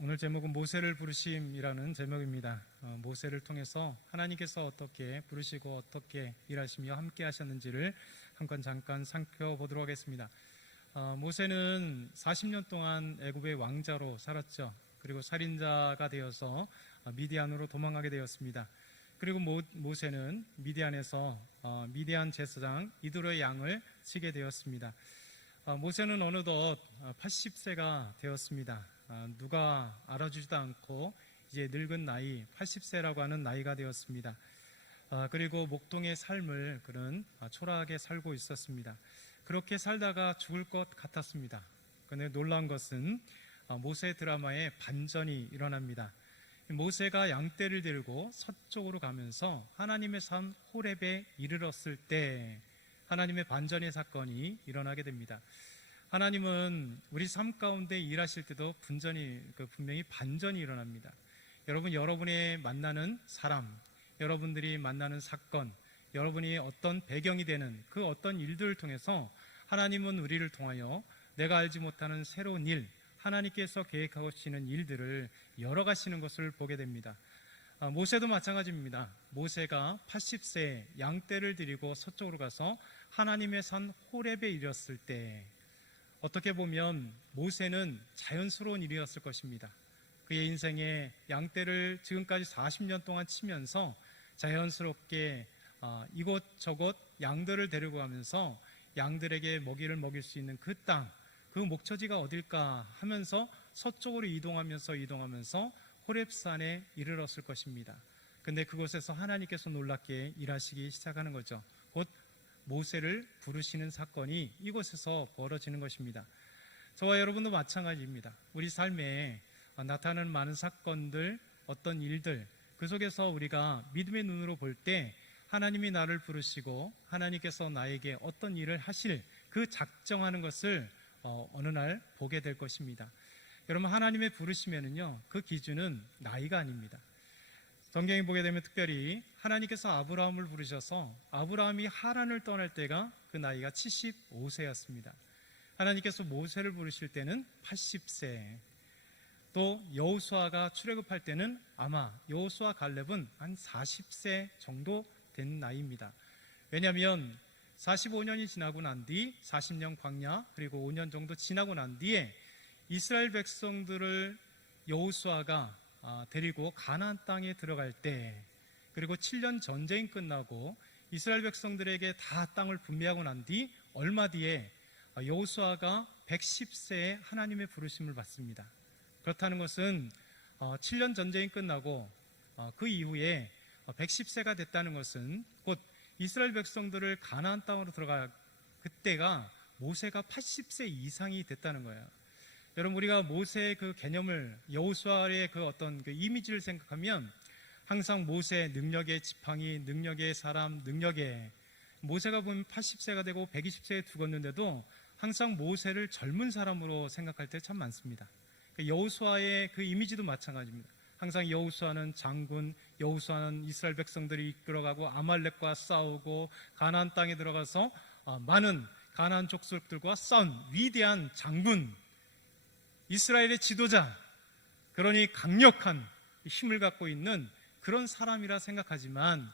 오늘 제목은 모세를 부르심이라는 제목입니다. 모세를 통해서 하나님께서 어떻게 부르시고 어떻게 일하시며 함께 하셨는지를 잠깐 살펴보도록 하겠습니다. 모세는 40년 동안 애굽의 왕자로 살았죠. 그리고 살인자가 되어서 미디안으로 도망가게 되었습니다. 그리고 모세는 미디안에서 미디안 제사장 이드로의 양을 치게 되었습니다. 모세는 어느덧 80세가 되었습니다. 누가 알아주지도 않고 이제 늙은 나이 80세라고 하는 나이가 되었습니다. 그리고 목동의 삶을 그는 초라하게 살고 있었습니다. 그렇게 살다가 죽을 것 같았습니다. 그런데 놀라운 것은 모세 드라마의 반전이 일어납니다. 모세가 양떼를 들고 서쪽으로 가면서 하나님의 산 호렙에 이르렀을 때 하나님의 반전의 사건이 일어나게 됩니다. 하나님은 우리 삶 가운데 일하실 때도 분명히 반전이 일어납니다. 여러분이 만나는 사람, 여러분들이 만나는 사건, 여러분이 어떤 배경이 되는 그 어떤 일들을 통해서 하나님은 우리를 통하여 내가 알지 못하는 새로운 일, 하나님께서 계획하고 계시는 일들을 열어가시는 것을 보게 됩니다. 모세도 마찬가지입니다. 모세가 80세에 양떼를 드리고 서쪽으로 가서 하나님의 산 호렙에 이르렀을 때 어떻게 보면 모세는 자연스러운 일이었을 것입니다. 그의 인생에 양떼를 지금까지 40년 동안 치면서 자연스럽게 이곳저곳 양들을 데리고 가면서 양들에게 먹이를 먹일 수 있는 그 땅, 그 목처지가 어딜까 하면서 서쪽으로 이동하면서 호렙산에 이르렀을 것입니다. 근데 그곳에서 하나님께서 놀랍게 일하시기 시작하는 거죠. 곧 모세를 부르시는 사건이 이곳에서 벌어지는 것입니다. 저와 여러분도 마찬가지입니다. 우리 삶에 나타나는 많은 사건들, 어떤 일들, 그 속에서 우리가 믿음의 눈으로 볼 때 하나님이 나를 부르시고 하나님께서 나에게 어떤 일을 하실 그 작정하는 것을 어느 날 보게 될 것입니다. 여러분, 하나님의 부르시면은요, 그 기준은 나이가 아닙니다. 성경에 보게 되면 특별히 하나님께서 아브라함을 부르셔서 아브라함이 하란을 떠날 때가 그 나이가 75세였습니다. 하나님께서 모세를 부르실 때는 80세, 또 여호수아가 출애굽할 때는 아마 여호수아 갈렙은 한 40세 정도 된 나이입니다. 왜냐하면 45년이 지나고 난 뒤 40년 광야 그리고 5년 정도 지나고 난 뒤에 이스라엘 백성들을 여호수아가 데리고 가나안 땅에 들어갈 때, 그리고 7년 전쟁이 끝나고 이스라엘 백성들에게 다 땅을 분배하고 난 뒤 얼마 뒤에 여호수아가 110세에 하나님의 부르심을 받습니다. 그렇다는 것은 7년 전쟁이 끝나고 그 이후에 110세가 됐다는 것은 곧 이스라엘 백성들을 가나안 땅으로 들어갈 그때가 모세가 80세 이상이 됐다는 거예요. 여러분, 우리가 모세의 그 개념을, 여호수아의 그 어떤 그 이미지를 생각하면 항상 모세의 능력의 지팡이, 능력의 사람, 모세가 보면 80세가 되고 120세에 죽었는데도 항상 모세를 젊은 사람으로 생각할 때 참 많습니다. 여호수아의 그 이미지도 마찬가지입니다. 항상 여호수아는 장군, 여호수아는 이스라엘 백성들이 이끌어가고 아말렉과 싸우고 가나안 땅에 들어가서 많은 가나안 족속들과 싸운 위대한 장군, 이스라엘의 지도자, 그러니 강력한 힘을 갖고 있는 그런 사람이라 생각하지만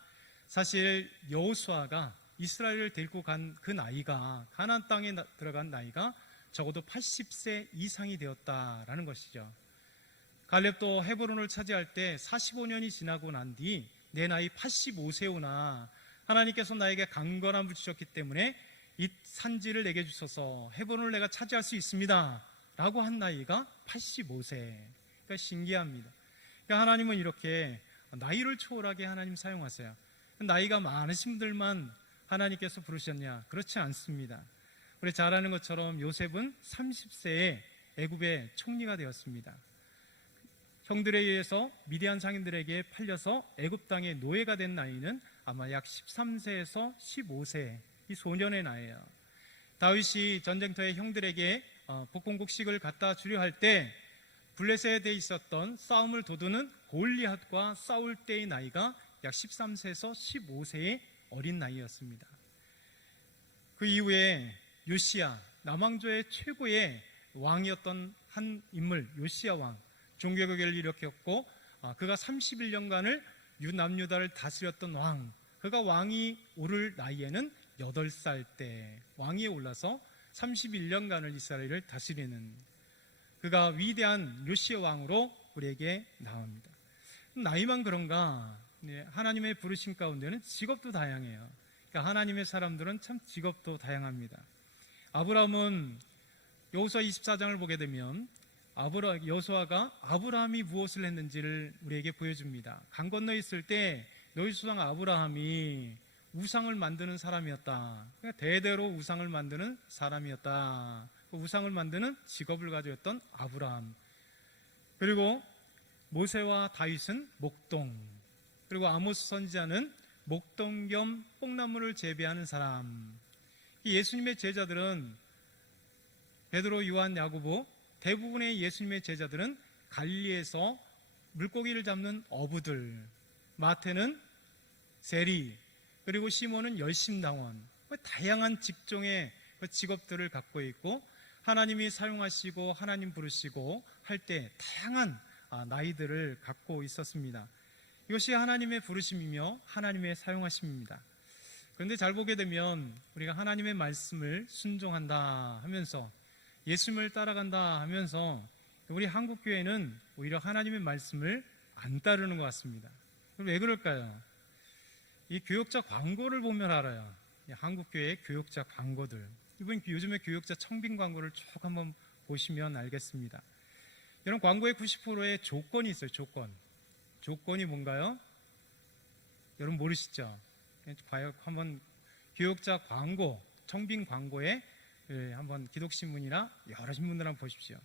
사실 여호수아가 이스라엘을 데리고 간 그 나이가, 가나안 땅에 들어간 나이가 적어도 80세 이상이 되었다라는 것이죠. 갈렙도 헤브론을 차지할 때 45년이 지나고 난 뒤 내 나이 85세오나 하나님께서 나에게 강건함을 주셨기 때문에 이 산지를 내게 주셔서 헤브론을 내가 차지할 수 있습니다 라고 한 나이가 85세. 그러니까 신기합니다. 그러니까 하나님은 이렇게 나이를 초월하게 하나님 사용하세요. 나이가 많으신 분들만 하나님께서 부르셨냐? 그렇지 않습니다. 우리 잘 아는 것처럼 요셉은 30세에 애굽의 총리가 되었습니다. 형들에 의해서 미디안 상인들에게 팔려서 애굽 땅의 노예가 된 나이는 아마 약 13세에서 15세, 이 소년의 나이예요. 다윗이 전쟁터에 형들에게 복공국식을 갖다 주려 할 때 블레셋에 있었던 싸움을 도두는 골리앗과 싸울 때의 나이가 약 13세에서 15세의 어린 나이였습니다. 그 이후에 요시야, 남왕조의 최고의 왕이었던 한 인물, 요시야 왕, 종교개혁을 일으켰고 그가 31년간을 남유다를 다스렸던 왕, 그가 왕이 오를 나이에는 8살 때 왕위에 올라서 31년간을 이스라엘을 다스리는 그가 위대한 요시의 왕으로 우리에게 나옵니다. 나이만 그런가? 하나님의 부르심 가운데는 직업도 다양해요. 그러니까 하나님의 사람들은 참 직업도 다양합니다. 아브라함은 여호수아 24장을 보게 되면 여호수아가 아브라함이 무엇을 했는지를 우리에게 보여줍니다. 강 건너 있을 때 너희 조상 아브라함이 우상을 만드는 사람이었다. 그러니까 대대로 우상을 만드는 사람이었다. 그 우상을 만드는 직업을 가졌던 아브라함. 그리고 모세와 다윗은 목동, 그리고 아모스 선지자는 목동 겸 뽕나무를 재배하는 사람. 예수님의 제자들은 베드로, 요한, 야고보, 대부분의 예수님의 제자들은 갈릴리에서 물고기를 잡는 어부들, 마태는 세리, 그리고 시몬은 열심당원, 다양한 직종의 직업들을 갖고 있고 하나님이 사용하시고 하나님 부르시고 할 때 다양한 나이들을 갖고 있었습니다. 이것이 하나님의 부르심이며 하나님의 사용하심입니다. 그런데 잘 보게 되면 우리가 하나님의 말씀을 순종한다 하면서 예수님을 따라간다 하면서 우리 한국교회는 오히려 하나님의 말씀을 안 따르는 것 같습니다. 왜 그럴까요? 이 교역자 광고를 보면 알아요. 한국교회의 교역자 광고들. 이번 요즘에 교역자 청빙 광고를 쭉 한번 보시면 알겠습니다. 이런 광고의 90%의 조건이 있어요. 조건이 뭔가요? 여러분 모르시죠? 한번 교역자 광고, 청빙 광고에 한번 기독신문이나 여러 신문들 한번 보십시오.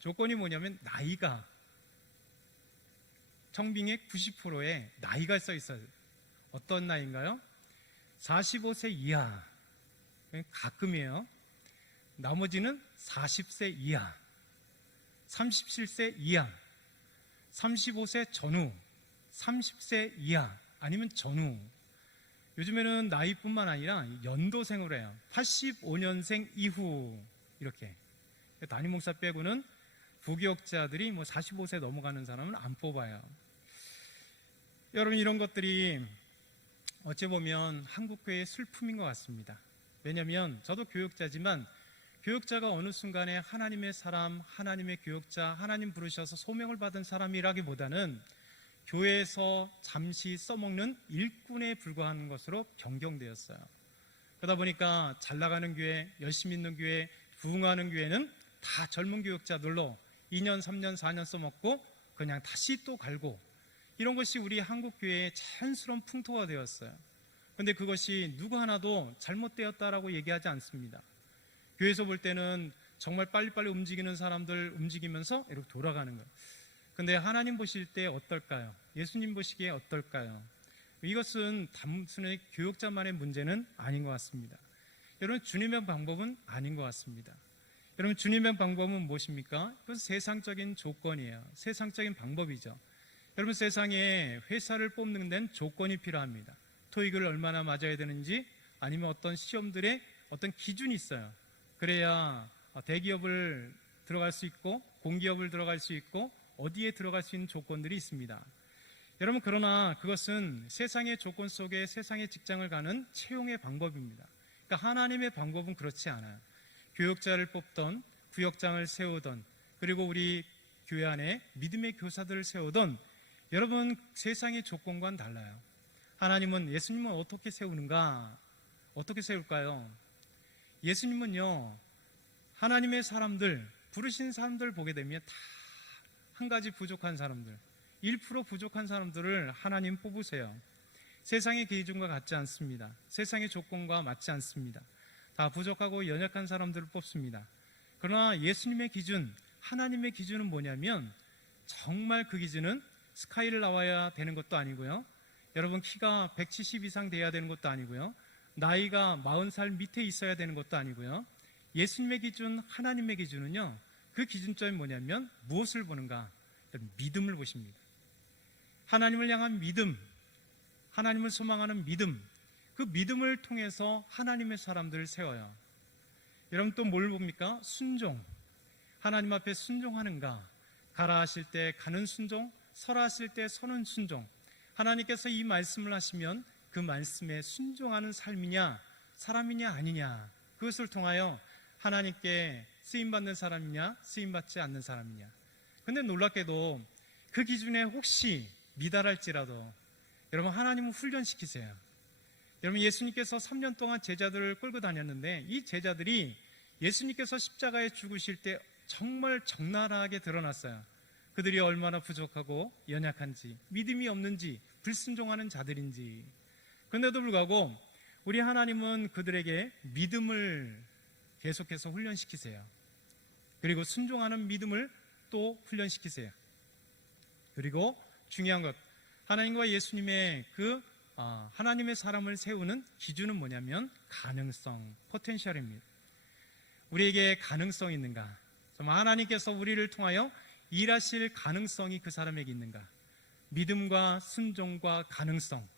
조건이 뭐냐면 나이가, 청빙의 90%에 나이가 써 있어요. 어떤 나이인가요? 45세 이하, 가끔이에요. 나머지는 40세 이하, 37세 이하, 35세 전후, 30세 이하, 아니면 전후. 요즘에는 나이뿐만 아니라 연도생으로 해요. 85년생 이후 이렇게. 담임 목사 빼고는 부교역자들이 45세 넘어가는 사람은 안 뽑아요. 여러분, 이런 것들이 어찌 보면 한국교회의 슬픔인 것 같습니다. 왜냐하면 저도 교역자지만 교역자가 어느 순간에 하나님의 사람, 하나님의 교역자, 하나님 부르셔서 소명을 받은 사람이라기보다는 교회에서 잠시 써먹는 일꾼에 불과한 것으로 변경되었어요. 그러다 보니까 잘 나가는 교회, 열심히 있는 교회, 부흥하는 교회는 다 젊은 교역자들로 2년, 3년, 4년 써먹고 그냥 다시 또 갈고, 이런 것이 우리 한국교회의 자연스러운 풍토가 되었어요. 그런데 그것이 누구 하나도 잘못되었다라고 얘기하지 않습니다. 교회에서 볼 때는 정말 빨리빨리 움직이는 사람들 움직이면서 이렇게 돌아가는 거예요. 그런데 하나님 보실 때 어떨까요? 예수님 보시기에 어떨까요? 이것은 단순히 교역자만의 문제는 아닌 것 같습니다. 여러분, 주님의 방법은 아닌 것 같습니다. 여러분, 주님의 방법은 무엇입니까? 그것은 세상적인 조건이에요. 세상적인 방법이죠. 여러분, 세상에 회사를 뽑는 데는 조건이 필요합니다. 토익을 얼마나 맞아야 되는지, 아니면 어떤 시험들의 어떤 기준이 있어요. 그래야 대기업을 들어갈 수 있고 공기업을 들어갈 수 있고 어디에 들어갈 수 있는 조건들이 있습니다. 여러분, 그러나 그것은 세상의 조건 속에 세상의 직장을 가는 채용의 방법입니다. 그러니까 하나님의 방법은 그렇지 않아요. 교역자를 뽑던, 구역장을 세우던, 그리고 우리 교회 안에 믿음의 교사들을 세우던, 여러분, 세상의 조건과는 달라요. 하나님은, 예수님은 어떻게 세우는가? 어떻게 세울까요? 예수님은요, 하나님의 사람들, 부르신 사람들 보게 되면 다 한 가지 부족한 사람들, 1% 부족한 사람들을 하나님 뽑으세요. 세상의 기준과 같지 않습니다. 세상의 조건과 맞지 않습니다. 다 부족하고 연약한 사람들을 뽑습니다. 그러나 예수님의 기준, 하나님의 기준은 뭐냐면, 정말 그 기준은 스카이를 나와야 되는 것도 아니고요, 여러분 키가 170 이상 돼야 되는 것도 아니고요, 나이가 40살 밑에 있어야 되는 것도 아니고요. 예수님의 기준, 하나님의 기준은요, 그 기준점이 뭐냐면 무엇을 보는가? 믿음을 보십니다. 하나님을 향한 믿음, 하나님을 소망하는 믿음, 그 믿음을 통해서 하나님의 사람들을 세워요. 여러분, 또 뭘 봅니까? 순종. 하나님 앞에 순종하는가? 가라 하실 때 가는 순종, 서라 하실 때 서는 순종. 하나님께서 이 말씀을 하시면 그 말씀에 순종하는 삶이냐 사람이냐 아니냐, 그것을 통하여 하나님께 쓰임받는 사람이냐 쓰임받지 않는 사람이냐. 근데 놀랍게도 그 기준에 혹시 미달할지라도 여러분 하나님은 훈련시키세요. 여러분 예수님께서 3년 동안 제자들을 끌고 다녔는데 이 제자들이 예수님께서 십자가에 죽으실 때 정말 적나라하게 드러났어요. 그들이 얼마나 부족하고 연약한지, 믿음이 없는지, 불순종하는 자들인지. 그런데도 불구하고 우리 하나님은 그들에게 믿음을 계속해서 훈련시키세요. 그리고 순종하는 믿음을 또 훈련시키세요. 그리고 중요한 것, 하나님과 예수님의 하나님의 사람을 세우는 기준은 뭐냐면 가능성, 포텐셜입니다. 우리에게 가능성이 있는가? 정말 하나님께서 우리를 통하여 일하실 가능성이 그 사람에게 있는가? 믿음과 순종과 가능성.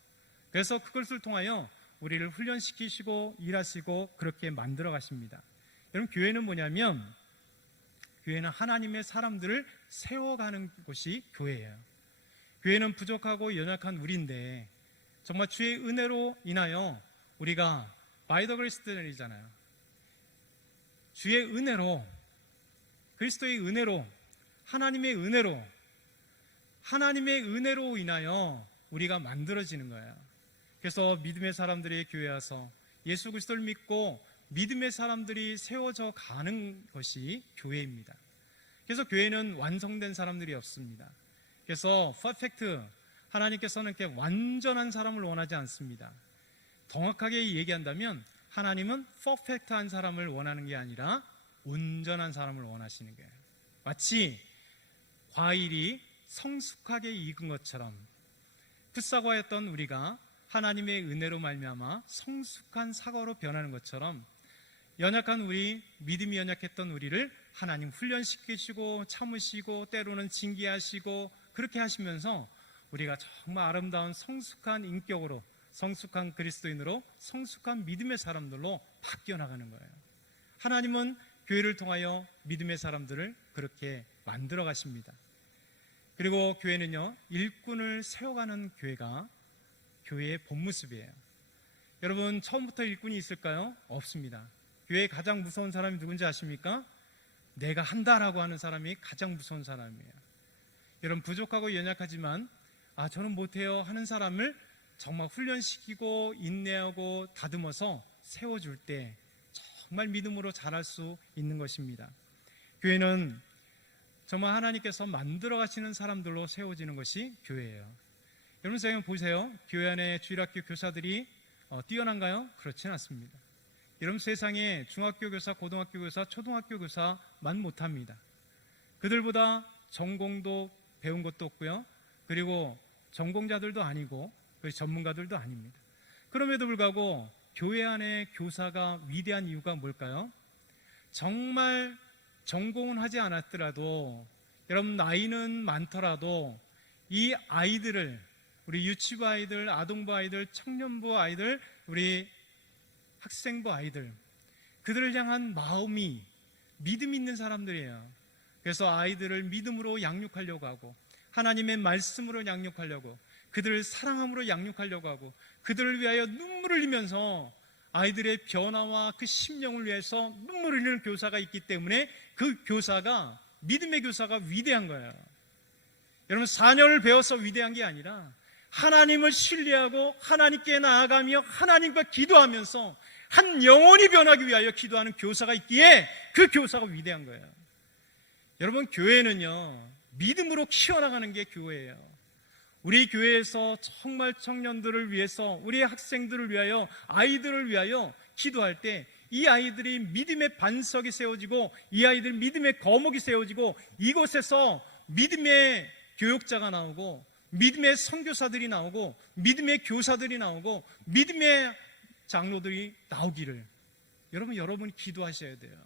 그래서 그것을 통하여 우리를 훈련시키시고 일하시고 그렇게 만들어 가십니다. 여러분 교회는 뭐냐면 교회는 하나님의 사람들을 세워가는 곳이 교회예요. 교회는 부족하고 연약한 우리인데 정말 주의 은혜로 인하여 우리가 바이 더 그리스도이잖아요. 주의 은혜로, 그리스도의 은혜로, 하나님의 은혜로 인하여 우리가 만들어지는 거예요. 그래서 믿음의 사람들이 교회에 와서 예수 그리스도를 믿고 믿음의 사람들이 세워져 가는 것이 교회입니다. 그래서 교회는 완성된 사람들이 없습니다. 그래서 퍼펙트, 하나님께서는 이렇게 완전한 사람을 원하지 않습니다. 정확하게 얘기한다면 하나님은 퍼펙트한 사람을 원하는 게 아니라 온전한 사람을 원하시는 거예요. 마치 과일이 성숙하게 익은 것처럼 풋사과였던 우리가 하나님의 은혜로 말미암아 성숙한 사과로 변하는 것처럼 연약한 우리, 믿음이 연약했던 우리를 하나님 훈련시키시고 참으시고 때로는 징계하시고 그렇게 하시면서 우리가 정말 아름다운 성숙한 인격으로, 성숙한 그리스도인으로, 성숙한 믿음의 사람들로 바뀌어 나가는 거예요. 하나님은 교회를 통하여 믿음의 사람들을 그렇게 만들어 가십니다. 그리고 교회는요, 일꾼을 세워가는 교회가 교회의 본 모습이에요. 여러분 처음부터 일꾼이 있을까요? 없습니다. 교회에 가장 무서운 사람이 누군지 아십니까? 내가 한다라고 하는 사람이 가장 무서운 사람이에요. 여러분 부족하고 연약하지만 저는 못해요 하는 사람을 정말 훈련시키고 인내하고 다듬어서 세워줄 때 정말 믿음으로 자랄 수 있는 것입니다. 교회는 정말 하나님께서 만들어 가시는 사람들로 세워지는 것이 교회예요. 여러분 지금 보세요. 교회 안에 주일학교 교사들이 뛰어난가요? 그렇지는 않습니다. 여러분 세상에 중학교 교사, 고등학교 교사, 초등학교 교사만 못합니다. 그들보다 전공도 배운 것도 없고요. 그리고 전공자들도 아니고 전문가들도 아닙니다. 그럼에도 불구하고 교회 안에 교사가 위대한 이유가 뭘까요? 정말 전공은 하지 않았더라도 여러분 나이는 많더라도 이 아이들을, 우리 유치부 아이들, 아동부 아이들, 청년부 아이들, 우리 학생부 아이들, 그들을 향한 마음이 믿음 있는 사람들이에요. 그래서 아이들을 믿음으로 양육하려고 하고 하나님의 말씀으로 양육하려고, 그들을 사랑함으로 양육하려고 하고 그들을 위하여 눈물을 흘리면서 아이들의 변화와 그 심령을 위해서 눈물을 흘리는 교사가 있기 때문에 그 교사가, 믿음의 교사가 위대한 거예요. 여러분 4년을 배워서 위대한 게 아니라 하나님을 신뢰하고 하나님께 나아가며 하나님과 기도하면서 한 영혼이 변하기 위하여 기도하는 교사가 있기에 그 교사가 위대한 거예요. 여러분 교회는요 믿음으로 키워나가는 게 교회예요. 우리 교회에서 정말 청년들을 위해서, 우리 학생들을 위하여, 아이들을 위하여 기도할 때 이 아이들이 믿음의 반석이 세워지고 이 아이들 믿음의 거목이 세워지고 이곳에서 믿음의 교육자가 나오고 믿음의 선교사들이 나오고 믿음의 교사들이 나오고 믿음의 장로들이 나오기를 여러분 기도하셔야 돼요.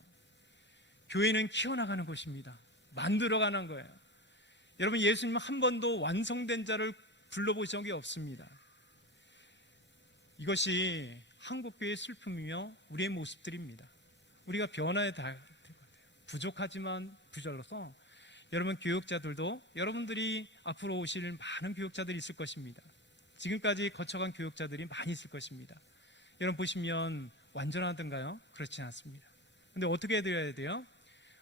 교회는 키워나가는 곳입니다. 만들어가는 거예요. 여러분 예수님은 한 번도 완성된 자를 불러보신 적이 없습니다. 이것이 한국교회의 슬픔이며 우리의 모습들입니다. 우리가 변화에 부족하지만 부절러서 여러분 교육자들도 여러분들이 앞으로 오실 많은 교육자들이 있을 것입니다. 지금까지 거쳐간 교육자들이 많이 있을 것입니다. 여러분 보시면 완전하던가요? 그렇지 않습니다. 근데 어떻게 해드려야 돼요?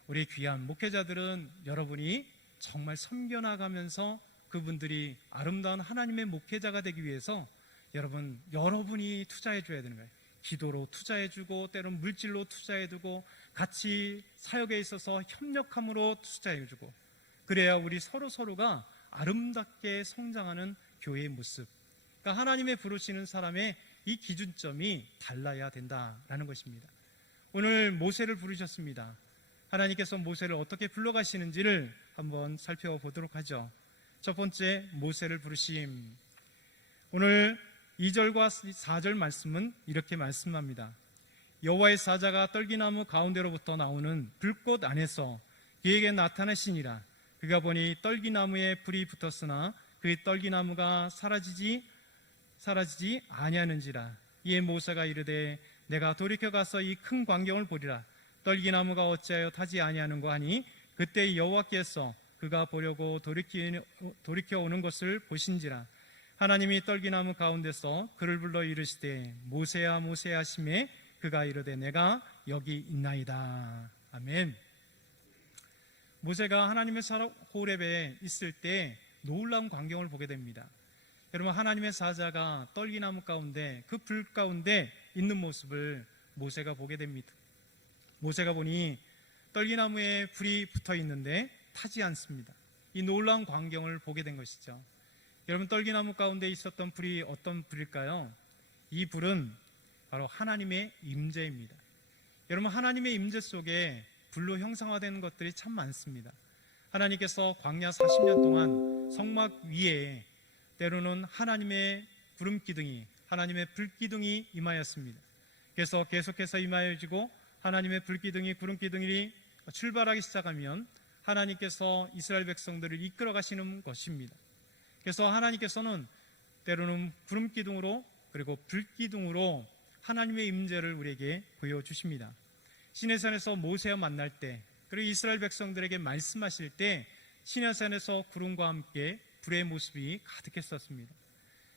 우리 귀한 목회자들은 여러분이 정말 섬겨나가면서 그분들이 아름다운 하나님의 목회자가 되기 위해서 여러분이 투자해 줘야 되는 거예요. 기도로 투자해 주고 때로는 물질로 투자해 두고 같이 사역에 있어서 협력함으로 투자해 주고, 그래야 우리 서로가 아름답게 성장하는 교회의 모습. 그러니까 하나님의 부르시는 사람의 이 기준점이 달라야 된다라는 것입니다. 오늘 모세를 부르셨습니다. 하나님께서 모세를 어떻게 불러가시는지를 한번 살펴보도록 하죠. 첫 번째, 모세를 부르심. 오늘 2절과 4절 말씀은 이렇게 말씀합니다. 여호와의 사자가 떨기나무 가운데로부터 나오는 불꽃 안에서 그에게 나타나시니라. 그가 보니 떨기나무에 불이 붙었으나 그 떨기나무가 사라지지 아니하는지라. 이에 모세가 이르되 내가 돌이켜 가서 이 큰 광경을 보리라. 떨기나무가 어찌하여 타지 아니하는고 하니 그때 여호와께서 그가 보려고 돌이켜 오는 것을 보신지라. 하나님이 떨기나무 가운데서 그를 불러 이르시되 모세야 모세야 하시매 그가 이르되 내가 여기 있나이다. 아멘. 모세가 하나님의 호렙에 있을 때 놀라운 광경을 보게 됩니다. 여러분, 하나님의 사자가 떨기나무 가운데 그 불 가운데 있는 모습을 모세가 보게 됩니다. 모세가 보니 떨기나무에 불이 붙어 있는데 타지 않습니다. 이 놀라운 광경을 보게 된 것이죠. 여러분, 떨기나무 가운데 있었던 불이 어떤 불일까요? 이 불은 바로 하나님의 임재입니다. 여러분, 하나님의 임재 속에 불로 형상화되는 것들이 참 많습니다. 하나님께서 광야 40년 동안 성막 위에 때로는 하나님의 구름기둥이, 하나님의 불기둥이 임하였습니다. 그래서 계속해서 임하여지고 하나님의 불기둥이, 구름기둥이 출발하기 시작하면 하나님께서 이스라엘 백성들을 이끌어 가시는 것입니다. 그래서 하나님께서는 때로는 구름기둥으로 그리고 불기둥으로 하나님의 임재를 우리에게 보여주십니다. 시내산에서 모세와 만날 때, 그리고 이스라엘 백성들에게 말씀하실 때 시내산에서 구름과 함께 불의 모습이 가득했었습니다.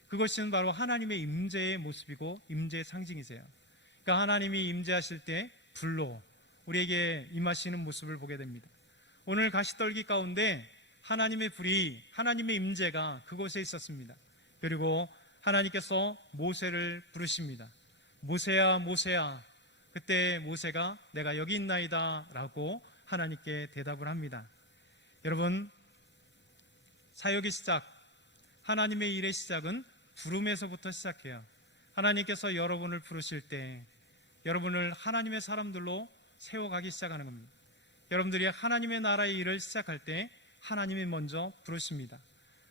그것은 바로 하나님의 임재의 모습이고 임재의 상징이세요. 그러니까 하나님이 임재하실 때 불로 우리에게 임하시는 모습을 보게 됩니다. 오늘 가시떨기 가운데 하나님의 불이, 하나님의 임재가 그곳에 있었습니다. 그리고 하나님께서 모세를 부르십니다. 모세야 모세야. 그때 모세가 내가 여기 있나이다 라고 하나님께 대답을 합니다. 여러분, 사역의 시작, 하나님의 일의 시작은 부름에서부터 시작해요. 하나님께서 여러분을 부르실 때 여러분을 하나님의 사람들로 세워가기 시작하는 겁니다. 여러분들이 하나님의 나라의 일을 시작할 때 하나님이 먼저 부르십니다.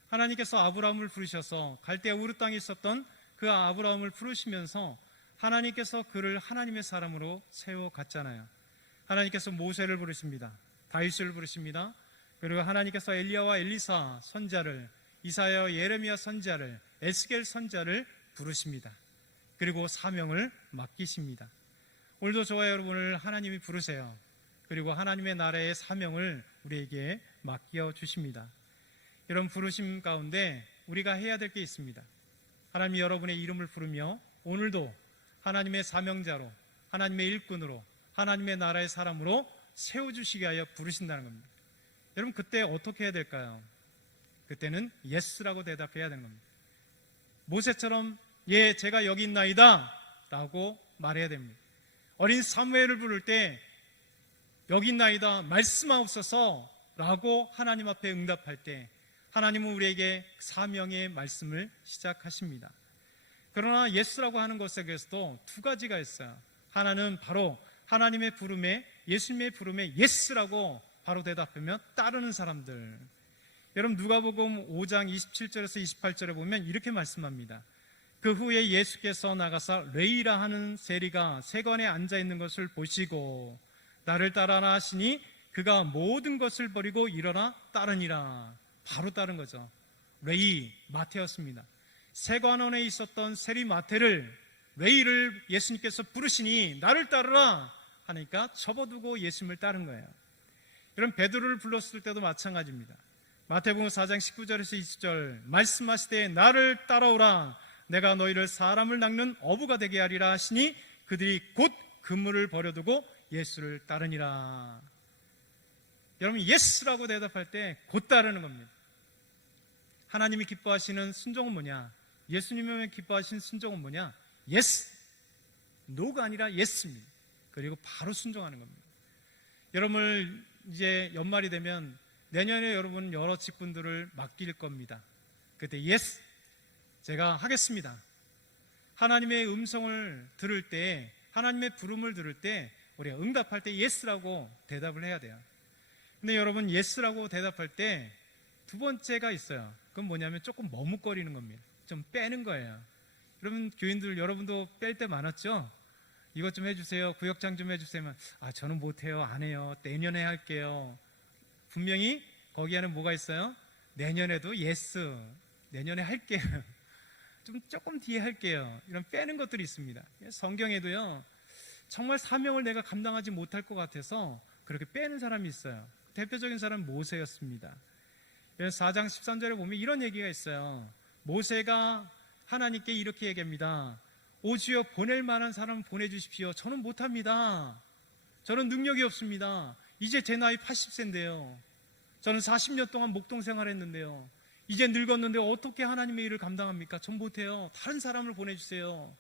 하나님께서 아브라함을 부르셔서 갈대아 우르 땅에 있었던 그 아브라함을 부르시면서 하나님께서 그를 하나님의 사람으로 세워갔잖아요. 하나님께서 모세를 부르십니다. 다윗을 부르십니다. 그리고 하나님께서 엘리야와 엘리사 선자를, 이사야, 예레미야 선자를, 에스겔 선자를 부르십니다. 그리고 사명을 맡기십니다. 오늘도 저와 여러분을 하나님이 부르세요. 그리고 하나님의 나라의 사명을 우리에게 맡겨주십니다. 이런 부르심 가운데 우리가 해야 될 게 있습니다. 하나님이 여러분의 이름을 부르며 오늘도 하나님의 사명자로, 하나님의 일꾼으로, 하나님의 나라의 사람으로 세워주시게 하여 부르신다는 겁니다. 여러분, 그때 어떻게 해야 될까요? 그때는 예스라고 대답해야 되는 겁니다. 모세처럼 예, 제가 여기 있나이다 라고 말해야 됩니다. 어린 사무엘을 부를 때 여기 있나이다 말씀하옵소서 라고 하나님 앞에 응답할 때 하나님은 우리에게 사명의 말씀을 시작하십니다. 그러나 예스라고 하는 것에서도 두 가지가 있어요. 하나는 바로 하나님의 부름에, 예수님의 부름에 예스라고 바로 대답하며 따르는 사람들. 여러분, 누가복음 5장 27절에서 28절에 보면 이렇게 말씀합니다. 그 후에 예수께서 나가사 레이라 하는 세리가 세관에 앉아있는 것을 보시고 나를 따라라 하시니 그가 모든 것을 버리고 일어나 따르니라. 바로 따른 거죠. 레이, 마태였습니다. 세관원에 있었던 세리 마태를, 레이를 예수님께서 부르시니 나를 따르라 하니까 접어두고 예수님을 따른 거예요. 여러분, 베드로를 불렀을 때도 마찬가지입니다. 마태복음 4장 19절에서 20절, 말씀하시되 나를 따라오라, 내가 너희를 사람을 낚는 어부가 되게 하리라 하시니 그들이 곧 그물을 버려두고 예수를 따르니라. 여러분, 예스라고 대답할 때 곧 따르는 겁니다. 하나님이 기뻐하시는 순종은 뭐냐? 예수님이 기뻐하시는 순종은 뭐냐? 예스, 노가 아니라 예스입니다. 그리고 바로 순종하는 겁니다. 여러분, 이제 연말이 되면 내년에 여러분 여러 직분들을 맡길 겁니다. 그때 예스, 제가 하겠습니다. 하나님의 음성을 들을 때, 하나님의 부름을 들을 때 우리가 응답할 때 예스라고 대답을 해야 돼요. 근데 여러분, 예스라고 대답할 때 두 번째가 있어요. 그건 뭐냐면 조금 머뭇거리는 겁니다. 좀 빼는 거예요. 여러분, 교인들 여러분도 뺄 때 많았죠? 이것 좀 해주세요, 구역장 좀 해주세요. 저는 못해요, 안 해요, 내년에 할게요. 분명히 거기 안에 뭐가 있어요? 내년에도 예스, 내년에 할게요. 조금 뒤에 할게요. 이런 빼는 것들이 있습니다. 성경에도요, 정말 사명을 내가 감당하지 못할 것 같아서 그렇게 빼는 사람이 있어요. 대표적인 사람은 모세였습니다. 그래서 4장 13절에 보면 이런 얘기가 있어요. 모세가 하나님께 이렇게 얘기합니다. 오 주여, 보낼 만한 사람 보내주십시오. 저는 못합니다. 저는 능력이 없습니다. 이제 제 나이 80세인데요. 저는 40년 동안 목동 생활했는데요. 이제 늙었는데 어떻게 하나님의 일을 감당합니까? 전 못해요. 다른 사람을 보내주세요.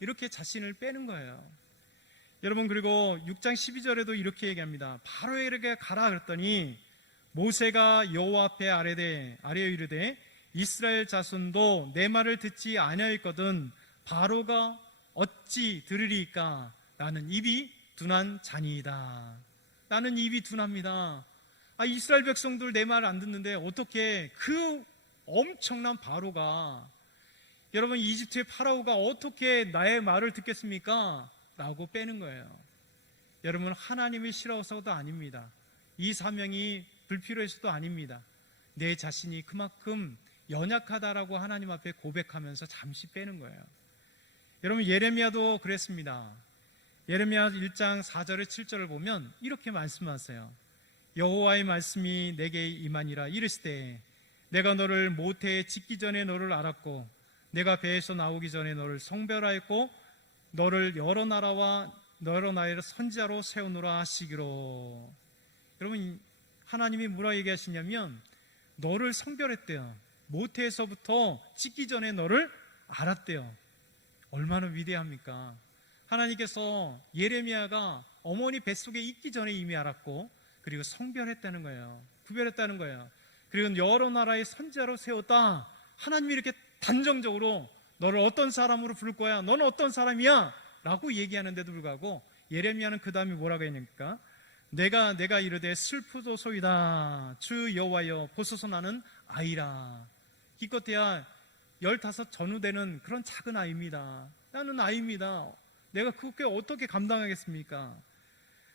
이렇게 자신을 빼는 거예요. 여러분, 그리고 6장 12절에도 이렇게 얘기합니다. 바로에게 가라 그랬더니 모세가 여호와 앞에 아뢰어 이르되 이스라엘 자손도 내 말을 듣지 아니하였거든 바로가 어찌 들으리이까? 나는 입이 둔한 자니이다. 나는 입이 둔합니다. 이스라엘 백성들 내 말 안 듣는데 어떻게 그 엄청난 바로가, 여러분, 이집트의 파라오가 어떻게 나의 말을 듣겠습니까? 라고 빼는 거예요. 여러분, 하나님이 싫어서도 아닙니다. 이 사명이 불필요해서도 아닙니다. 내 자신이 그만큼 연약하다라고 하나님 앞에 고백하면서 잠시 빼는 거예요. 여러분, 예레미야도 그랬습니다. 예레미야 1장 4절에 7절을 보면 이렇게 말씀하세요. 여호와의 말씀이 내게 임하니라 이르시되 내가 너를 모태에 짓기 전에 너를 알았고 내가 배에서 나오기 전에 너를 성별하였고 너를 여러 나라와 여러 나라의 선지자로 세우노라 하시기로. 여러분, 하나님이 뭐라 얘기하시냐면 너를 성별했대요. 모태에서부터 짓기 전에 너를 알았대요. 얼마나 위대합니까? 하나님께서 예레미야가 어머니 뱃속에 있기 전에 이미 알았고 그리고 성별했다는 거예요. 구별했다는 거예요. 그리고 여러 나라의 선지자로 세웠다. 하나님이 이렇게 단정적으로 너를 어떤 사람으로 부를 거야, 너는 어떤 사람이야 라고 얘기하는데도 불구하고 예레미야는 그 다음에 뭐라고 했냐니까 내가 이르되 슬프도소이다 주 여호와여 보소서 나는 아이라. 기껏해야 15 전후되는 그런 작은 아이입니다. 나는 아이입니다. 내가 그렇게 어떻게 감당하겠습니까?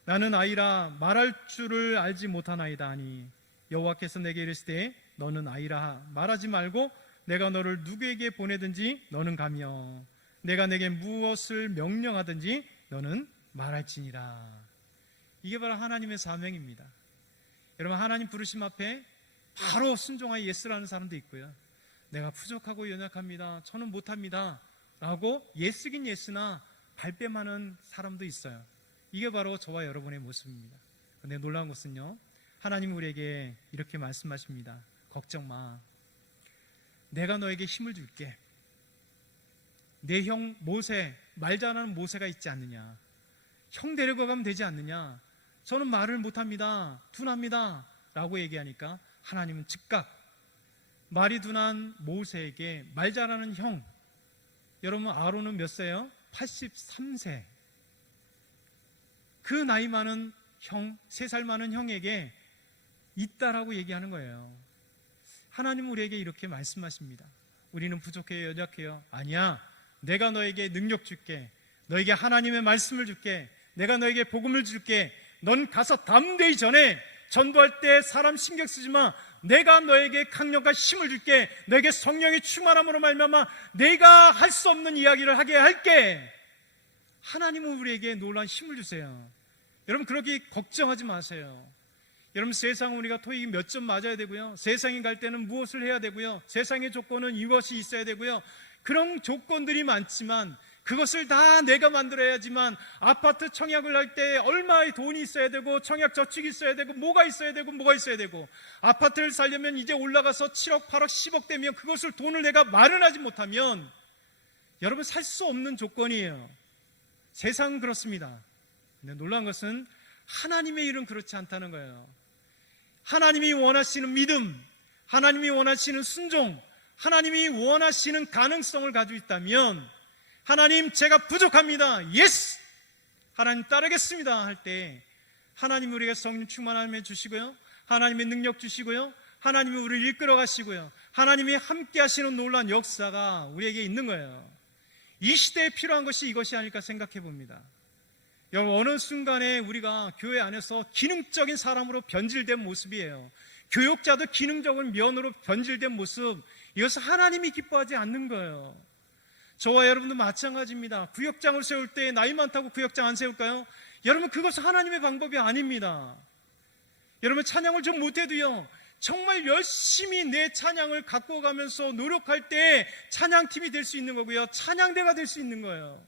나는 아이라 말할 줄을 알지 못하나이다 하니 여호와께서 내게 이르시되 너는 아이라 말하지 말고 내가 너를 누구에게 보내든지 너는 가며 내가 내게 무엇을 명령하든지 너는 말할지니라. 이게 바로 하나님의 사명입니다. 여러분, 하나님 부르심 앞에 바로 순종하여 예스라는 사람도 있고요. 내가 부족하고 연약합니다, 저는 못합니다 라고 예스긴 예스나 발뺌하는 사람도 있어요. 이게 바로 저와 여러분의 모습입니다. 그런데 놀라운 것은요, 하나님 우리에게 이렇게 말씀하십니다. 걱정 마. 내가 너에게 힘을 줄게. 내 형 모세, 말 잘하는 모세가 있지 않느냐. 형 데리고 가면 되지 않느냐. 저는 말을 못합니다, 둔합니다 라고 얘기하니까 하나님은 즉각 말이 둔한 모세에게 말 잘하는 형, 여러분 아론은 몇 세예요? 83세. 그 나이 많은 형, 3살 많은 형에게 있다라고 얘기하는 거예요. 하나님은 우리에게 이렇게 말씀하십니다. 우리는 부족해요, 연약해요. 아니야, 내가 너에게 능력 줄게. 너에게 하나님의 말씀을 줄게. 내가 너에게 복음을 줄게. 넌 가서 담대히 전해. 전도할 때 사람 신경 쓰지 마. 내가 너에게 강력한 힘을 줄게. 너에게 성령의 충만함으로 말미암아 내가 할 수 없는 이야기를 하게 할게. 하나님은 우리에게 놀라운 힘을 주세요. 여러분, 그렇게 걱정하지 마세요. 여러분, 세상 우리가 토익이 몇 점 맞아야 되고요, 세상에 갈 때는 무엇을 해야 되고요, 세상의 조건은 이것이 있어야 되고요, 그런 조건들이 많지만 그것을 다 내가 만들어야지만 아파트 청약을 할 때 얼마의 돈이 있어야 되고 청약 저축이 있어야 되고 뭐가 있어야 되고 뭐가 있어야 되고, 아파트를 살려면 이제 올라가서 7억 8억 10억 되면 그것을 돈을 내가 마련하지 못하면 여러분 살 수 없는 조건이에요. 세상은 그렇습니다. 근데 놀라운 것은 하나님의 일은 그렇지 않다는 거예요. 하나님이 원하시는 믿음, 하나님이 원하시는 순종, 하나님이 원하시는 가능성을 가지고 있다면, 하나님 제가 부족합니다, 예스! 하나님 따르겠습니다 할 때 하나님이 우리에게 성령 충만함 주시고요, 하나님의 능력 주시고요, 하나님이 우리를 이끌어 가시고요, 하나님이 함께 하시는 놀라운 역사가 우리에게 있는 거예요. 이 시대에 필요한 것이 이것이 아닐까 생각해 봅니다. 여러분, 어느 순간에 우리가 교회 안에서 기능적인 사람으로 변질된 모습이에요. 교육자도 기능적인 면으로 변질된 모습, 이것은 하나님이 기뻐하지 않는 거예요. 저와 여러분도 마찬가지입니다. 구역장을 세울 때 나이 많다고 구역장 안 세울까요? 여러분, 그것은 하나님의 방법이 아닙니다. 여러분, 찬양을 좀 못해도요, 정말 열심히 내 찬양을 갖고 가면서 노력할 때 찬양팀이 될 수 있는 거고요, 찬양대가 될 수 있는 거예요.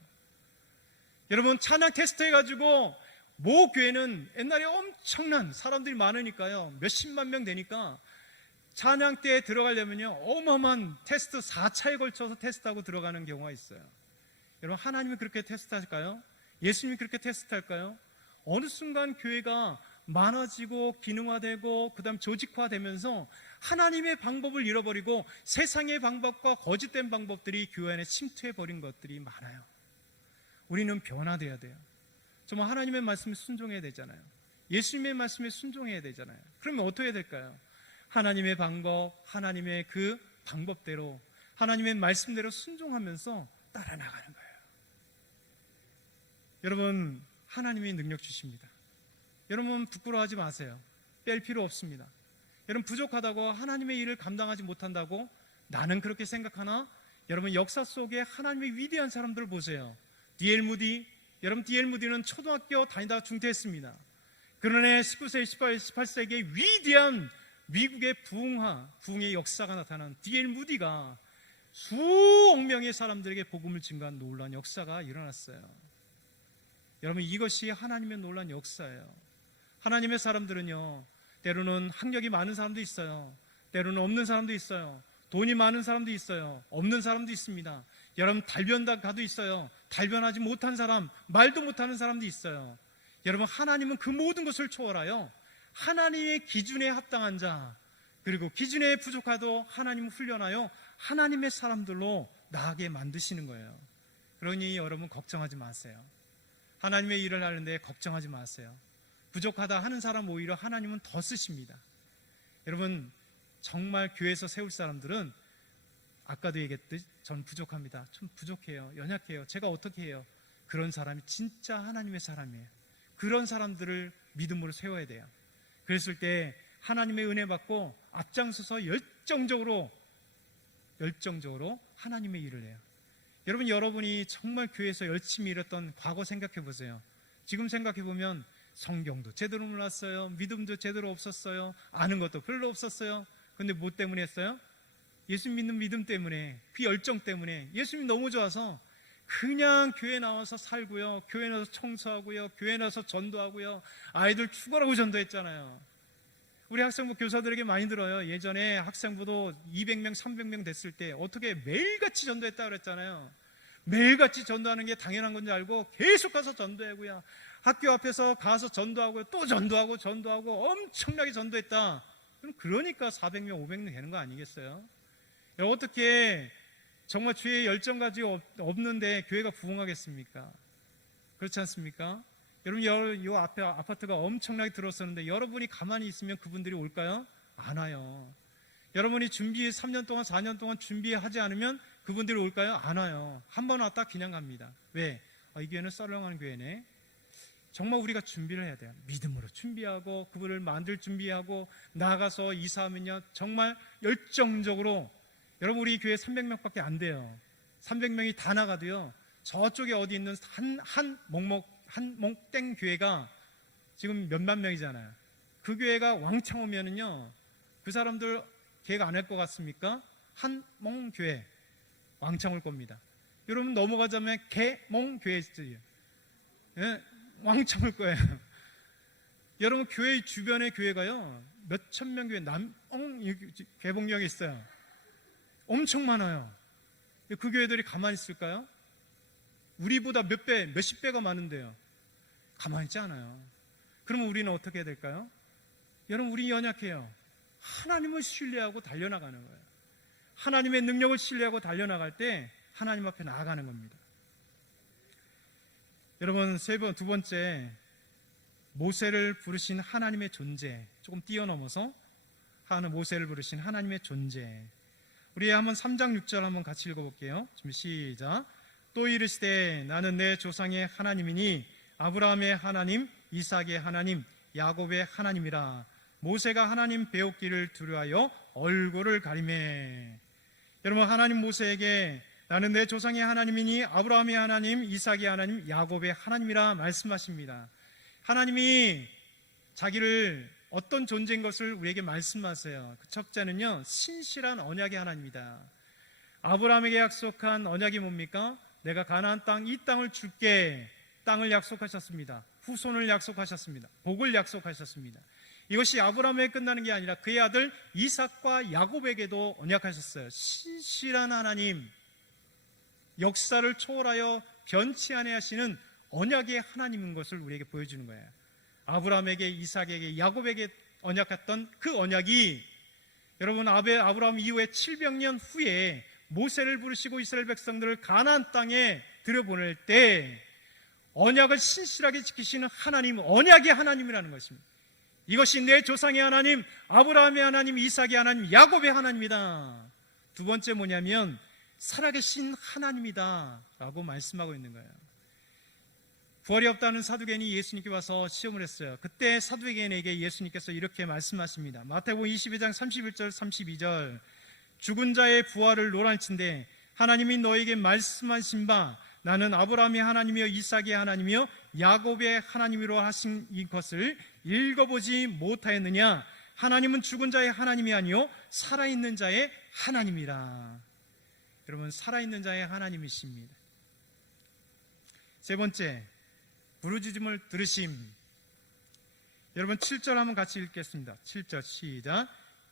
여러분, 찬양 테스트 해가지고 모 교회는 옛날에 엄청난 사람들이 많으니까요, 몇십만 명 되니까 찬양 때에 들어가려면요 어마어마한 테스트 4차에 걸쳐서 테스트하고 들어가는 경우가 있어요. 여러분, 하나님이 그렇게 테스트할까요? 예수님이 그렇게 테스트할까요? 어느 순간 교회가 많아지고 기능화되고 그 다음 조직화되면서 하나님의 방법을 잃어버리고 세상의 방법과 거짓된 방법들이 교회 안에 침투해버린 것들이 많아요. 우리는 변화돼야 돼요. 정말 하나님의 말씀에 순종해야 되잖아요. 예수님의 말씀에 순종해야 되잖아요. 그러면 어떻게 해야 될까요? 하나님의 방법, 하나님의 그 방법대로, 하나님의 말씀대로 순종하면서 따라 나가는 거예요. 여러분, 하나님이 능력 주십니다. 여러분, 부끄러워하지 마세요. 뺄 필요 없습니다. 여러분, 부족하다고 하나님의 일을 감당하지 못한다고 나는 그렇게 생각하나? 여러분, 역사 속에 하나님의 위대한 사람들을 보세요. D.L. 무디, 여러분, D.L. 무디는 초등학교 다니다가 중퇴했습니다. 그러나 19세, 18세기의 위대한 미국의 부흥의 역사가 나타난 D.L. 무디가 수억 명의 사람들에게 복음을 증거한 놀라운 역사가 일어났어요. 여러분, 이것이 하나님의 놀라운 역사예요. 하나님의 사람들은요, 때로는 학력이 많은 사람도 있어요. 때로는 없는 사람도 있어요. 돈이 많은 사람도 있어요. 없는 사람도 있습니다. 여러분, 달변가도 있어요. 달변하지 못한 사람, 말도 못하는 사람도 있어요. 여러분, 하나님은 그 모든 것을 초월하여 하나님의 기준에 합당한 자, 그리고 기준에 부족하도 하나님을 훈련하여 하나님의 사람들로 나아가게 만드시는 거예요. 그러니 여러분, 걱정하지 마세요. 하나님의 일을 하는데 걱정하지 마세요. 부족하다 하는 사람 오히려 하나님은 더 쓰십니다. 여러분, 정말 교회에서 세울 사람들은 아까도 얘기했듯이 전 부족합니다, 좀 부족해요, 연약해요, 제가 어떻게 해요? 그런 사람이 진짜 하나님의 사람이에요. 그런 사람들을 믿음으로 세워야 돼요. 그랬을 때 하나님의 은혜 받고 앞장서서 열정적으로 하나님의 일을 해요. 여러분, 여러분이 정말 교회에서 열심히 일했던 과거 생각해 보세요. 지금 생각해 보면 성경도 제대로 몰랐어요. 믿음도 제대로 없었어요. 아는 것도 별로 없었어요. 근데 뭐 때문에 했어요? 예수 믿는 믿음 때문에, 그 열정 때문에, 예수님이 너무 좋아서 그냥 교회 나와서 살고요, 교회 나와서 청소하고요, 교회 나와서 전도하고요, 아이들 축구라고 전도했잖아요. 우리 학생부 교사들에게 많이 들어요. 예전에 학생부도 200명, 300명 됐을 때 어떻게 매일같이 전도했다 그랬잖아요. 매일같이 전도하는 게 당연한 건지 알고 계속 가서 전도하고요, 학교 앞에서 가서 전도하고요, 또 전도하고 엄청나게 전도했다. 그러니까 400명, 500명 되는 거 아니겠어요? 어떻게 정말 주의 열정 가지고 없는데 교회가 부흥하겠습니까? 그렇지 않습니까? 여러분, 이 앞에 아파트가 엄청나게 들었었는데 여러분이 가만히 있으면 그분들이 올까요? 안 와요. 여러분이 3년 동안 4년 동안 준비하지 않으면 그분들이 올까요? 안 와요. 한 번 왔다 그냥 갑니다. 왜? 이 교회는 썰렁한 교회네. 정말 우리가 준비를 해야 돼요. 믿음으로 준비하고 그분을 만들 준비하고 나가서 이사하면요, 정말 열정적으로. 여러분, 우리 교회 300명밖에 안 돼요. 300명이 다 나가도요, 저쪽에 어디 있는 한 몽땡 교회가 지금 몇만 명이잖아요. 그 교회가 왕창 오면은요, 그 사람들 계획 안 할 것 같습니까? 한몽교회 왕창 올 겁니다. 여러분 넘어가자면 개몽교회 있어요. 예? 왕창 올 거예요. 여러분 교회 주변의 교회가요, 몇천 명 교회 개봉역에 있어요. 엄청 많아요. 그 교회들이 가만히 있을까요? 우리보다 몇 배, 몇십 배가 많은데요. 가만히 있지 않아요. 그러면 우리는 어떻게 해야 될까요? 여러분 우리 연약해요. 하나님을 신뢰하고 달려나가는 거예요. 하나님의 능력을 신뢰하고 달려나갈 때 하나님 앞에 나아가는 겁니다. 여러분 두 번째, 모세를 부르신 하나님의 존재, 조금 뛰어넘어서 모세를 부르신 하나님의 존재. 우리 한번 3장 6절 한번 같이 읽어볼게요. 준비 시작. 또 이르시되 나는 내 조상의 하나님이니 아브라함의 하나님, 이삭의 하나님, 야곱의 하나님이라. 모세가 하나님 배웠기를 두려워하여 얼굴을 가리매. 여러분 하나님 모세에게 나는 내 조상의 하나님이니 아브라함의 하나님, 이삭의 하나님, 야곱의 하나님이라 말씀하십니다. 하나님이 자기를 어떤 존재인 것을 우리에게 말씀하세요. 그 첫째는요, 신실한 언약의 하나님입니다. 아브라함에게 약속한 언약이 뭡니까? 내가 가나안 땅, 이 땅을 줄게. 땅을 약속하셨습니다. 후손을 약속하셨습니다. 복을 약속하셨습니다. 이것이 아브라함에 끝나는 게 아니라 그의 아들 이삭과 야곱에게도 언약하셨어요. 신실한 하나님, 역사를 초월하여 변치 아니하시는 언약의 하나님인 것을 우리에게 보여주는 거예요. 아브라함에게, 이삭에게, 야곱에게 언약했던 그 언약이 여러분 아브라함 이후에 700년 후에 모세를 부르시고 이스라엘 백성들을 가나안 땅에 들여보낼 때 언약을 신실하게 지키시는 하나님, 언약의 하나님이라는 것입니다. 이것이 내 조상의 하나님, 아브라함의 하나님, 이삭의 하나님, 야곱의 하나님이다. 두 번째 뭐냐면 살아계신 하나님이다 라고 말씀하고 있는 거예요. 부활이 없다는 사두개인이 예수님께 와서 시험을 했어요. 그때 사두개인에게 예수님께서 이렇게 말씀하십니다. 마태복음 22장 31절 32절. 죽은 자의 부활을 노란친데 하나님이 너에게 말씀하신 바 나는 아브라함의 하나님이여 이삭의 하나님이여 야곱의 하나님이로 하신 이것을 읽어보지 못하였느냐? 하나님은 죽은 자의 하나님이 아니요 살아있는 자의 하나님이라. 여러분 살아있는 자의 하나님이십니다. 세 번째, 부르짖음을 들으심. 여러분 7절 한번 같이 읽겠습니다. 7절 시작.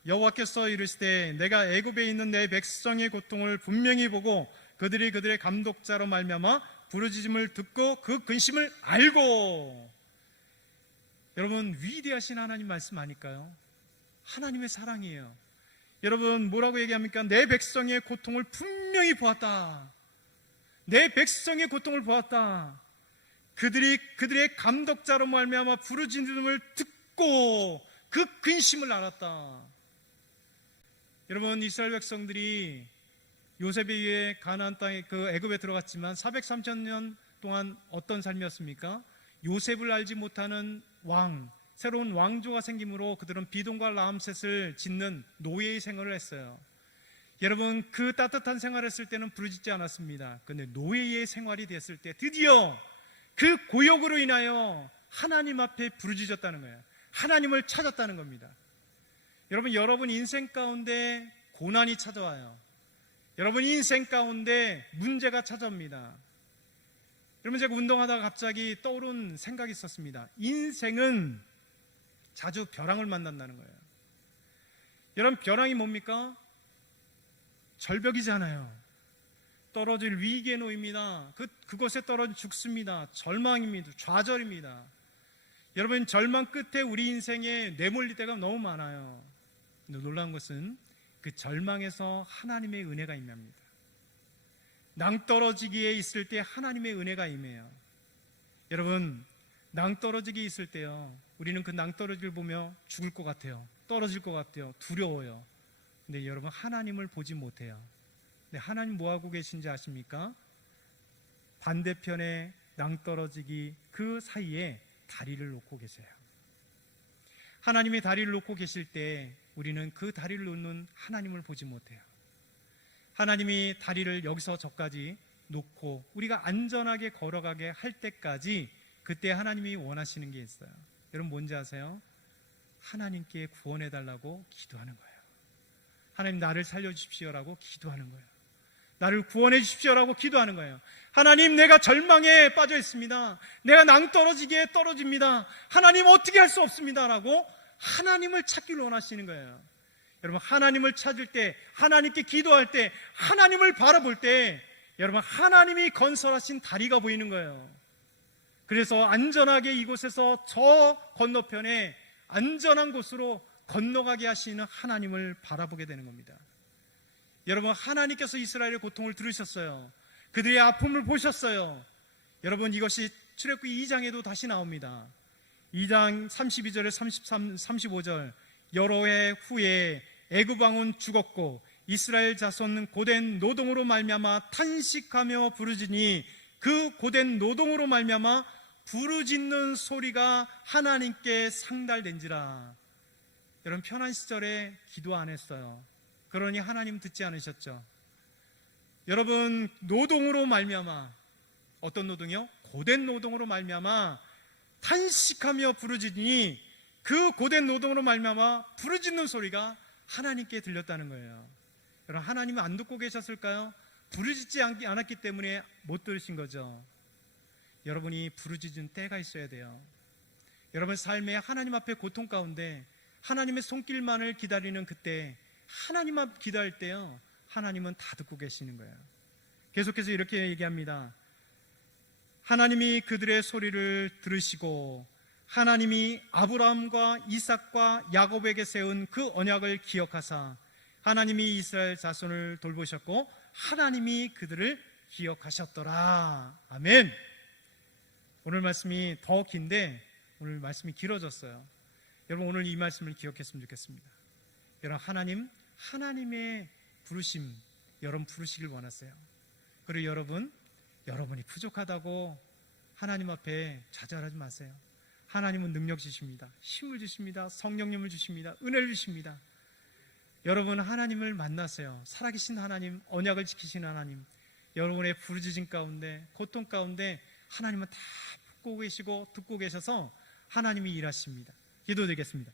여호와께서 이르시되 내가 애굽에 있는 내 백성의 고통을 분명히 보고 그들의 감독자로 말미암아 부르짖음을 듣고 그 근심을 알고. 여러분 위대하신 하나님 말씀 아닐까요? 하나님의 사랑이에요. 여러분 뭐라고 얘기합니까? 내 백성의 고통을 분명히 보았다. 내 백성의 고통을 보았다. 그들의 감독자로 말미암아 부르짖음을 듣고 그 근심을 알았다. 여러분 이스라엘 백성들이 요셉에 의해 가나안 땅에 그 애굽에 들어갔지만 430년 동안 어떤 삶이었습니까? 요셉을 알지 못하는 새로운 왕조가 생김으로 그들은 비동과 라암셋을 짓는 노예의 생활을 했어요. 여러분 그 따뜻한 생활을 했을 때는 부르짖지 않았습니다. 그런데 노예의 생활이 됐을 때 드디어 그 고역으로 인하여 하나님 앞에 부르짖었다는 거예요. 하나님을 찾았다는 겁니다. 여러분 인생 가운데 고난이 찾아와요. 여러분 인생 가운데 문제가 찾아옵니다. 여러분 제가 운동하다가 갑자기 떠오른 생각이 있었습니다. 인생은 자주 벼랑을 만난다는 거예요. 여러분 벼랑이 뭡니까? 절벽이잖아요. 떨어질 위기에 놓입니다. 그곳에 떨어져 죽습니다. 절망입니다. 좌절입니다. 여러분 절망 끝에 우리 인생에 내몰릴 때가 너무 많아요. 근데 놀라운 것은 그 절망에서 하나님의 은혜가 임합니다. 낭떠러지기에 있을 때 하나님의 은혜가 임해요. 여러분 낭떠러지기에 있을 때요, 우리는 그 낭떠러지를 보며 죽을 것 같아요. 떨어질 것 같아요. 두려워요. 근데 여러분 하나님을 보지 못해요. 근데 하나님 뭐하고 계신지 아십니까? 반대편에 낭떠러지기 그 사이에 다리를 놓고 계세요. 하나님이 다리를 놓고 계실 때 우리는 그 다리를 놓는 하나님을 보지 못해요. 하나님이 다리를 여기서 저까지 놓고 우리가 안전하게 걸어가게 할 때까지 그때 하나님이 원하시는 게 있어요. 여러분 뭔지 아세요? 하나님께 구원해 달라고 기도하는 거예요. 하나님 나를 살려주십시오라고 기도하는 거예요. 나를 구원해 주십시오라고 기도하는 거예요. 하나님 내가 절망에 빠져 있습니다. 내가 낭떠러지기에 떨어집니다. 하나님 어떻게 할 수 없습니다 라고 하나님을 찾기를 원하시는 거예요. 여러분 하나님을 찾을 때, 하나님께 기도할 때, 하나님을 바라볼 때 여러분 하나님이 건설하신 다리가 보이는 거예요. 그래서 안전하게 이곳에서 저 건너편에 안전한 곳으로 건너가게 하시는 하나님을 바라보게 되는 겁니다. 여러분 하나님께서 이스라엘의 고통을 들으셨어요. 그들의 아픔을 보셨어요. 여러분 이것이 출애굽기 2장에도 다시 나옵니다. 2장 32절에 33, 35절 여러 해 후에 애굽 왕은 죽었고 이스라엘 자손은 고된 노동으로 말미암아 탄식하며 부르짖니 그 고된 노동으로 말미암아 부르짖는 소리가 하나님께 상달된지라. 여러분 편한 시절에 기도 안 했어요. 그러니 하나님 듣지 않으셨죠. 여러분 노동으로 말미암아 어떤 노동이요? 고된 노동으로 말미암아 탄식하며 부르짖니 그 고된 노동으로 말미암아 부르짖는 소리가 하나님께 들렸다는 거예요. 여러분 하나님은 안 듣고 계셨을까요? 부르짖지 않았기 때문에 못 들으신 거죠. 여러분이 부르짖은 때가 있어야 돼요. 여러분 삶에 하나님 앞에 고통 가운데 하나님의 손길만을 기다리는 그때 하나님 앞 기도할 때요 하나님은 다 듣고 계시는 거예요. 계속해서 이렇게 얘기합니다. 하나님이 그들의 소리를 들으시고 하나님이 아브라함과 이삭과 야곱에게 세운 그 언약을 기억하사 하나님이 이스라엘 자손을 돌보셨고 하나님이 그들을 기억하셨더라. 아멘. 오늘 말씀이 더 긴데 오늘 말씀이 길어졌어요. 여러분 오늘 이 말씀을 기억했으면 좋겠습니다. 여러분 하나님의 부르심 여러분 부르시길 원하세요. 그리고 여러분이 부족하다고 하나님 앞에 좌절하지 마세요. 하나님은 능력 주십니다. 힘을 주십니다. 성령님을 주십니다. 은혜를 주십니다. 여러분 하나님을 만나세요. 살아계신 하나님, 언약을 지키신 하나님, 여러분의 부르짖음 가운데 고통 가운데 하나님은 다 보고 계시고 듣고 계셔서 하나님이 일하십니다. 기도드리겠습니다.